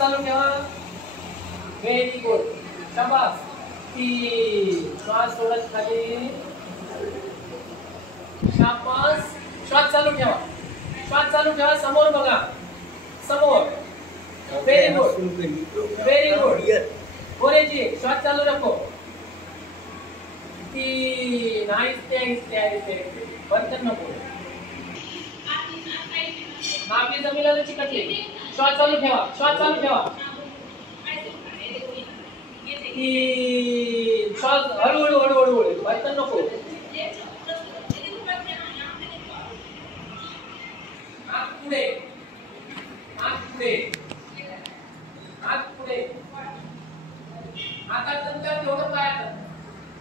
चालू ठेवा. Very good. शाबास. 3 श्वास सोडत खाली. शाबास. श्वास चालू ठेवा. श्वास चालू ठेवा. समोर बघा. समोर. Very good. Very good. बोलेजी श्वास चालू रखो. 3 आहिस्ते बंद नको. नाभी जमिनीला चिकटले. श्वास चालू ठेवा. श्वास चालू ठेवा. 3 श्वास हळूहळू बंद नको. हात पुढे. हात पुढे. हात पुढे. हातात नंतर तेवढं पायात.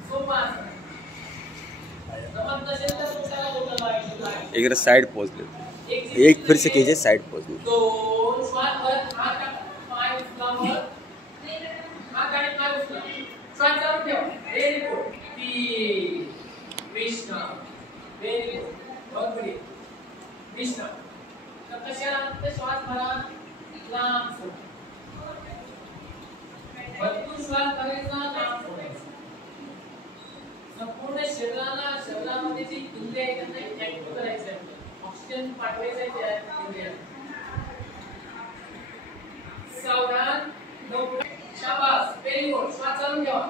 सोपं असं. जमत नसेल तर तुमच्याला बोललं लावायचं. एक साइड पोज लेते. एक फिर से कीजिए साइड पोज में. 2 श्वास परत. हात पाय उचला वर. हात आणि पाय उचला. श्वास चालू ठेवा. Very good. 3 विश्राम. Very good. बहुत बढिया. विश्राम. तर कशाला ते श्वास भरा. लांब सोडा. भरपूर श्वास करायचा. लांब सोडायचा. संपूर्ण शरीरामध्ये जी इंद्रिय आहेत त्यांना ऍक्टिव्ह करायचं आहे. ऑक्सिजन पाठवायचं आहे त्या इंद्रियात. सावधान. शाबास. Very good. श्वास चालू ठेवा.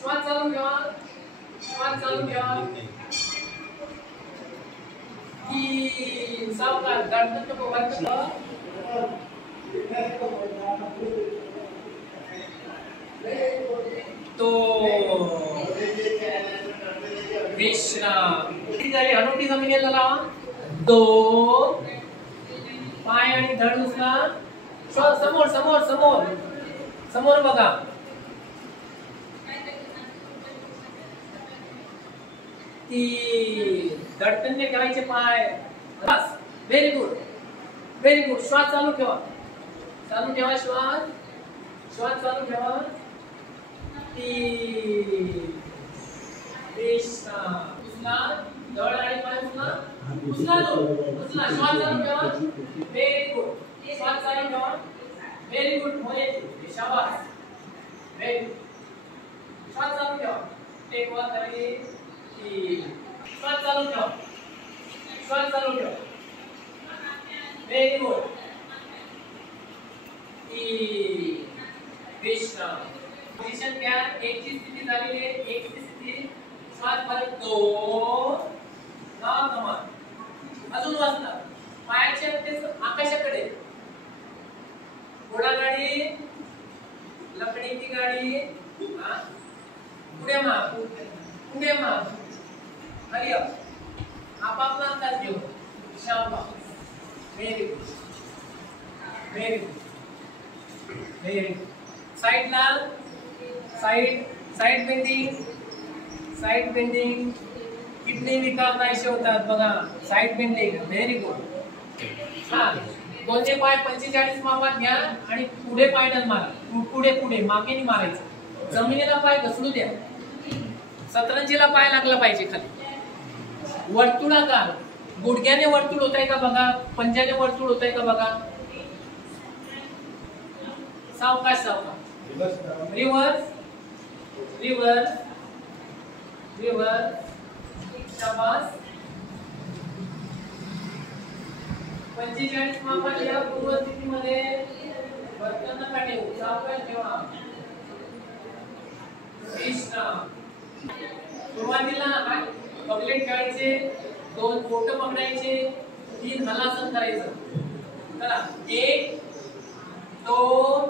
श्वास चालू ठेवा. श्वास चालू ठेवा. 3 सावकाश. गणपती नको. तो विश्राम. हनुटी जमिनीला लावा. 2 पाय आणि धड उचला. समोर समोर समोर समोर बघा. 3 धडकन ठेवायचे पाय. बस. Very good. Very good. श्वास चालू ठेवा. चालू ठेवा. श्वास. श्वास चालू ठेवा. 3 विश्राम. उचला. धड आणि पाय उचला. उचला. उचला. श्वास चालू ठेवा. Very good. श्वास चालू ठेवा. Very good. होय. शाबास. Very good. श्वास चालू ठेवा. टेक वर खाली. 3 श्वास चालू ठेवा. श्वास चालू ठेवा. Very good. 3 विश्राम. पोझिशन घ्या. एक ची स्थिती झालेली आहे. एक ची स्थिती. श्वास परत. 2 लांब कमान. अजून वाजता. पायाचे ते आकाशाकडे. घोडागाडी. लकडीची गाडी. पुढे माग. पुढे माग. Hurry up. आपापला अंदाज घेऊ. शाबास. Very good. Very good. Very good. साइडला. Side bending. Side bending. Kidney विकार नाहीसे होतात बघा. Side bending. Very good. छान. दोन्ही पाय 45 मापात घ्या आणि पुढे पायडल मारा. पुढे मागे नाही मारायचं. जमिनीला पाय घसरू द्या. सतरंजीला पाय लागला पाहिजे खाली. वर्तुळाकार. गुडघ्याने वर्तुळ होत आहे का बघा. पंजाने वर्तुळ होत आहे का बघा. सावकाश सावकाश. रिव्हर्स. रिव्हर्स. रिव्हर्स. शाबास. 45 मापात या पूर्व स्थितीमध्ये वर्तन नका ठेवू. सावकाश ठेवा. विश्राम. सुरुवातीला पगले ठेवायचे. 2 बोट पकडायचे. 3 हलासन करायचं. चला. 1 2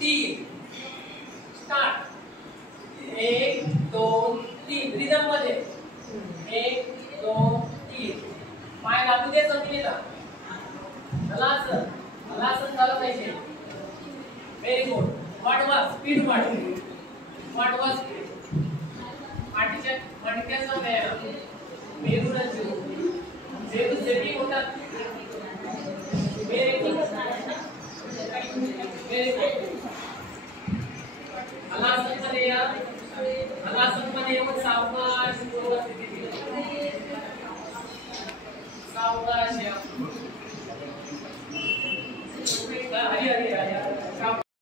3 स्टार्ट. 1 2 3 रिदम मध्ये. 1 2 3 पाय लागू दे जमिनीला. हलासन. हलासन झालं पाहिजे. Very good. वाढवा. स्पीड वाढवा स्पीड. पाठीच्या मणक्याचा व्यायाम. मेरू सेटिंग होतात. Very good. Very good. Halasana मध्ये या. हलासन मध्ये येऊन सावकाश पूर्व स्थितीत. सावकाश या.